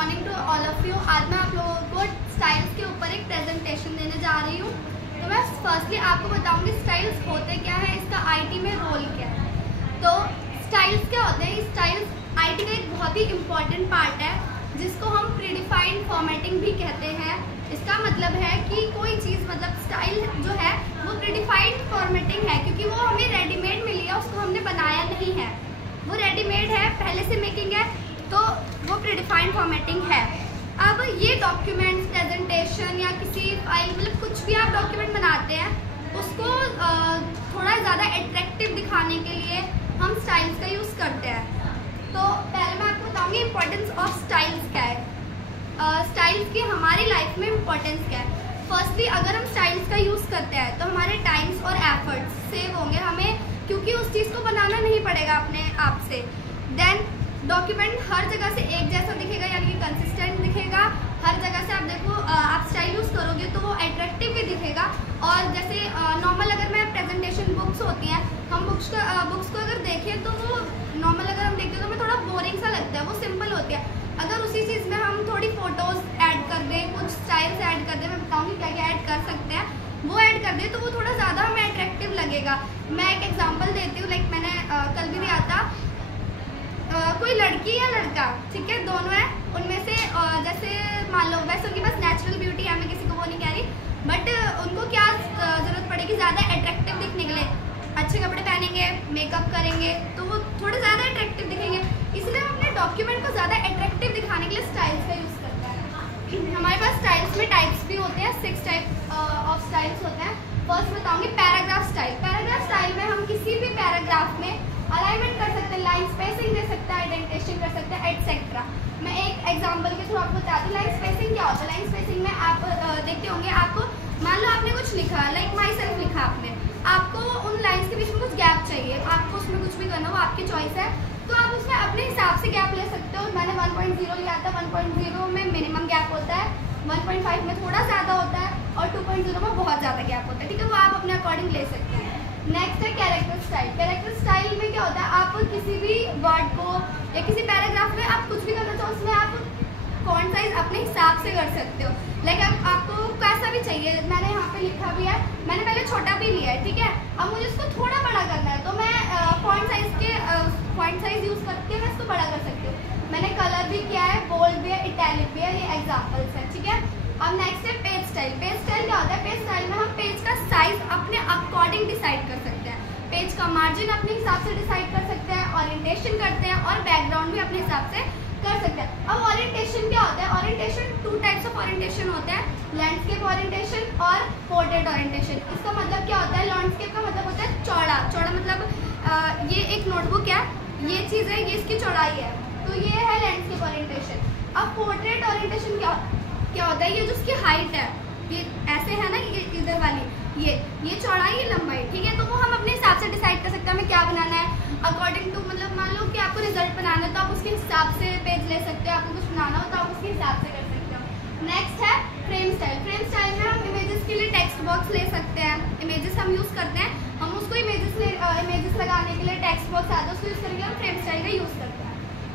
Morning to all of you. आज मैं आप लोगों को स्टाइल्स के ऊपर एक प्रेजेंटेशन देने जा रही हूँ। तो मैं फर्स्टली आपको बताऊंगी स्टाइल्स होते क्या है, इसका आईटी में रोल क्या है। तो स्टाइल्स क्या होते हैं? स्टाइल्स आईटी का एक बहुत ही इम्पॉर्टेंट पार्ट है जिसको हम प्रीडिफाइंड फॉर्मेटिंग भी कहते हैं। इसका मतलब है कि कोई चीज़ मतलब स्टाइल जो है वो प्रीडिफाइंड फॉर्मेटिंग है, क्योंकि वो हमें रेडीमेड मिली है, उसको हमने बनाया नहीं है, वो रेडीमेड है, पहले से मेकिंग है, तो वो प्रीडिफाइंड फॉर्मेटिंग है। अब ये डॉक्यूमेंट्स, प्रेजेंटेशन या किसी फाइल मतलब कुछ भी आप डॉक्यूमेंट बनाते हैं उसको थोड़ा ज़्यादा अट्रैक्टिव दिखाने के लिए हम स्टाइल्स का यूज़ करते हैं। तो पहले मैं आपको बताऊंगी इम्पोर्टेंस ऑफ स्टाइल्स क्या है, स्टाइल्स की हमारी लाइफ में इम्पोर्टेंस क्या है। फर्स्टली अगर हम स्टाइल्स का यूज़ करते हैं तो हमारे टाइम्स और एफर्ट्स सेव होंगे हमें, क्योंकि उस चीज़ को बनाना नहीं पड़ेगा अपने आप से। देन डॉक्यूमेंट हर जगह से एक जैसा दिखेगा, यानी कि कंसिस्टेंट दिखेगा। हर जगह से आप देखो आप स्टाइल यूज़ करोगे तो वो अट्रैक्टिव भी दिखेगा। और जैसे नॉर्मल अगर मैं प्रेजेंटेशन बुक्स होती हैं, हम बुक्स को अगर देखें तो वो नॉर्मल अगर हम देखते हैं तो हमें थोड़ा बोरिंग सा लगता है, वो सिंपल होती है। अगर उसी चीज़ में हम थोड़ी फोटोज़ ऐड कर दें, कुछ स्टाइल्स ऐड कर दें, मैं बताऊँगी क्या क्या ऐड कर सकते हैं, वो ऐड कर दें तो वो थोड़ा ज़्यादा हमें अट्रैक्टिव लगेगा। मैं एक एग्जांपल देती हूँ, लाइक मैंने कल भी दिया था। कोई लड़की या लड़का, ठीक है, दोनों है, उनमें से जैसे मान लो वैसे उनके पास नेचुरल ब्यूटी है, मैं किसी को वो नहीं कह रही, बट उनको क्या ज़रूरत पड़ेगी ज़्यादा अट्रैक्टिव दिखने के लिए, अच्छे कपड़े पहनेंगे, मेकअप करेंगे तो वो थोड़े ज़्यादा अट्रैक्टिव दिखेंगे। इसलिए हम अपने डॉक्यूमेंट को ज़्यादा अट्रैक्टिव दिखाने के लिए स्टाइल्स का यूज़ करते हैं। हमारे पास स्टाइल्स में टाइप्स भी होते हैं, 6 टाइप ऑफ स्टाइल्स होते हैं। फर्स्ट बताऊंगी पैराग्राफ स्टाइल। पैराग्राफ स्टाइल में हम किसी भी पैराग्राफ में अलाइनमेंट कर सकते हैं, लाइन स्पेसिंग दे सकते हैं, आइडेंटिफिकेशन कर सकते हैं, एटसेट्रा। मैं एक एग्जांपल के थ्रू आपको बताती हूँ लाइन स्पेसिंग क्या होता है। लाइन स्पेसिंग में आप देखते होंगे, आपको मान लो आपने कुछ लिखा, लाइक माई सेल्फ लिखा आपने, आपको उन लाइन्स के बीच में कुछ गैप चाहिए, आपको उसमें कुछ भी करना हो, आपकी चॉइस है, तो आप उसमें अपने हिसाब से गैप ले सकते हो। मैंने 1.0 लिया था, 1.0 में मिनिमम गैप होता है, 1.5 में थोड़ा ज़्यादा होता है और 2.0 में बहुत ज़्यादा गैप होता है, ठीक है, वो आप अपने अकॉर्डिंग ले सकते हैं। नेक्स्ट है कैरेक्टर स्टाइल। कैरेक्टर स्टाइल में क्या होता है, आप किसी भी वर्ड को या किसी पैराग्राफ में आप कुछ भी करना चाहो, उसमें आप फॉन्ट साइज अपने हिसाब से कर सकते हो। लाइक आपको कैसा भी चाहिए, मैंने यहाँ पे लिखा भी है, मैंने पहले छोटा भी लिया है, ठीक है, अब मुझे इसको थोड़ा बड़ा करना है तो मैं फॉन्ट साइज यूज़ करके मैं इसको बड़ा कर सकती हूँ। मैंने कलर भी किया है, बोल्ड भी है, इटैलिक भी है, ये एग्जाम्पल्स है, ठीक है। अब नेक्स्ट है पेज स्टाइल। पेज स्टाइल क्या होता है? पेज स्टाइल में हम पेज का साइज अपने अकॉर्डिंग डिसाइड कर सकते हैं, पेज का मार्जिन अपने हिसाब से डिसाइड कर सकते हैं, ओरिएंटेशन करते हैं और बैकग्राउंड भी अपने हिसाब से कर सकते हैं। अब ओरिएंटेशन क्या होता है? ओरिएंटेशन 2 टाइप्स ऑफ ओरिएंटेशन होते हैं, लैंडस्केप ओरिएंटेशन और पोर्ट्रेट ओरिएंटेशन। इसका मतलब क्या होता है? लैंडस्केप का मतलब होता है चौड़ा, चौड़ा मतलब ये एक नोटबुक है, ये चीज़ है, ये इसकी चौड़ाई है, तो ये है लैंडस्केप ओरिएंटेशन। अब पोर्ट्रेट ओरिएंटेशन क्या होता है? ये जो उसकी हाइट है, ये ऐसे है ना, ये इधर वाली, ये चौड़ाई, ये लंबाई, ठीक है, तो वो हम अपने हिसाब से डिसाइड कर सकते हैं हमें क्या बनाना है अकॉर्डिंग टू, मतलब मान लो कि आपको रिजल्ट बनाना है तो आप उसके हिसाब से पेज ले सकते हो, आपको कुछ बनाना हो तो आप उसके हिसाब से कर सकते हो। नेक्स्ट है फ्रेम स्टाइल। फ्रेम स्टाइल में हम इमेजेस के लिए टेक्स्ट बॉक्स ले सकते हैं, इमेजेस हम यूज़ करते हैं, हम उसको इमेजेस लगाने के लिए टेक्स्ट बॉक्स आता है, उसको यूज़ करके हम फ्रेम स्टाइल का यूज़ करते हैं।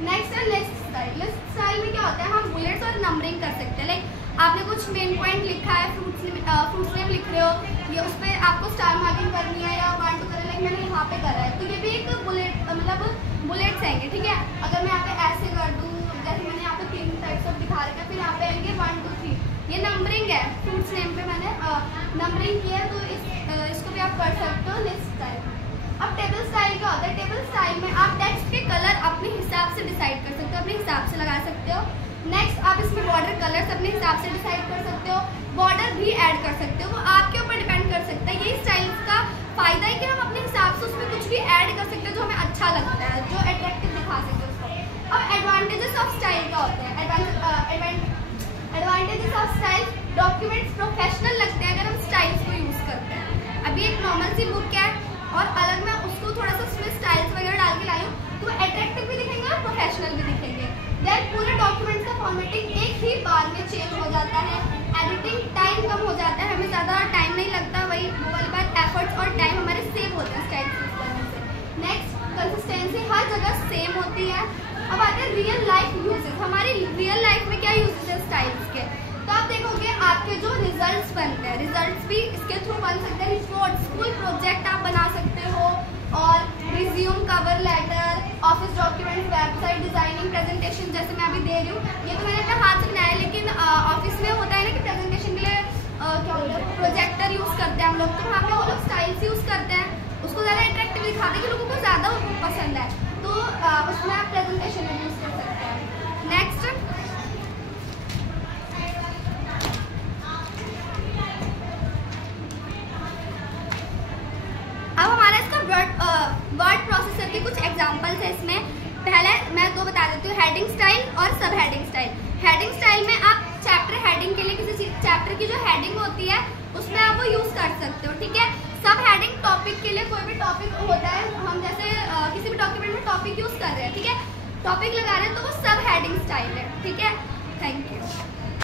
नेक्स्ट है लिस्ट स्टाइल। लिस्ट स्टाइल में क्या होता है? हम बुलेट्स और नंबरिंग कर सकते हैं, लाइक आपने कुछ मेन पॉइंट लिखा है, फ्रूट्स नेम लिख रहे हो, ये उस पर आपको स्टार मार्किंग करनी है या 1 2 करना है, मैंने यहाँ पे करा है, तो ये भी एक बुलेट मतलब बुलेट्स आएंगे, ठीक है। अगर मैं यहाँ पे ऐसे कर दूँ, जैसे मैंने यहाँ पे 3 टाइप्स ऑफ दिखा रखा है, फिर यहाँ पे आएंगे 1 2 3, ये नंबरिंग है, फ्रूट्स नेम पे मैंने नंबरिंग किया है, तो इसको भी आप कर सकते हो लिस्ट स्टाइल। अब टेबल स्टाइल क्या होता है? टेबल स्टाइल में आप टेक्स्ट के कलर अपने हिसाब से डिसाइड कर सकते हो, अपने हिसाब से लगा सकते हो। नेक्स्ट आप इसमें बॉर्डर कलर्स अपने हिसाब से डिसाइड कर सकते हो, बॉर्डर भी ऐड कर सकते हो, वो आपके ऊपर डिपेंड कर सकता है। यही स्टाइल्स का फायदा है कि हम अपने हिसाब से उसमें कुछ भी ऐड कर सकते हैं जो हमें अच्छा लगता है, जो अट्रैक्टिव दिखा सकते हैं उसको। अब एडवांटेजेस ऑफ स्टाइल क्या होते हैं? Advantages of style, documents professional लगते हैं अगर हम स्टाइल्स को यूज़ करते हैं। अभी एक नॉर्मल सी बुक है और अलग मैं उसको थोड़ा सा उसमें स्टाइल्स वगैरह डाल के लाई हूँ, तो अट्रैक्टिव भी दिखेंगे और प्रोफेशनल भी दिखेंगे। देन पूरे डॉक्यूमेंट्स का फॉर्मेटिंग एक ही बार में चेंज हो जाता है, एडिटिंग टाइम कम हो जाता है, हमें ज़्यादा टाइम नहीं लगता, वही वो वाली बात, एफर्ट्स और टाइम हमारे सेव होते हैं स्टाइल्स यूज करने से। नेक्स्ट कंसिस्टेंसी हर जगह सेम होती है। अब आते हैं रियल लाइफ यूजेस। हमारी रियल लाइफ में वेबसाइट डिजाइनिंग, प्रेजेंटेशन जैसे मैं अभी दे रही हूँ, ये तो मैंने अपने हाथ से बनाया, लेकिन ऑफिस में होता है ना कि प्रेजेंटेशन के लिए क्या होता है, प्रोजेक्टर यूज़ करते हैं हम लोग, तो वहाँ पे वो लोग स्टाइल्स यूज़ करते हैं, उसको ज़्यादा अट्रैक्टिव दिखाते हैं कि लोगों को ज़्यादा पसंद है, तो उसमें आप प्रेजेंटेशन में यूज़ कर सकते हैं। नेक्स्ट, अब हमारा इसका वर्ड प्रोसेसर के कुछ एग्जांपल्स है इसमें। पहले मैं दो बता देती हूँ, हेडिंग स्टाइल और सब हेडिंग स्टाइल। हेडिंग स्टाइल में आप चैप्टर हेडिंग के लिए किसी चैप्टर की जो हेडिंग होती है उसमें आप वो यूज़ कर सकते हो, ठीक है। सब हेडिंग टॉपिक के लिए, कोई भी टॉपिक होता है, हम जैसे किसी भी डॉक्यूमेंट में टॉपिक यूज़ कर रहे हैं, ठीक है, टॉपिक लगा रहे हैं, तो वो सब हेडिंग स्टाइल है, ठीक है। Thank you.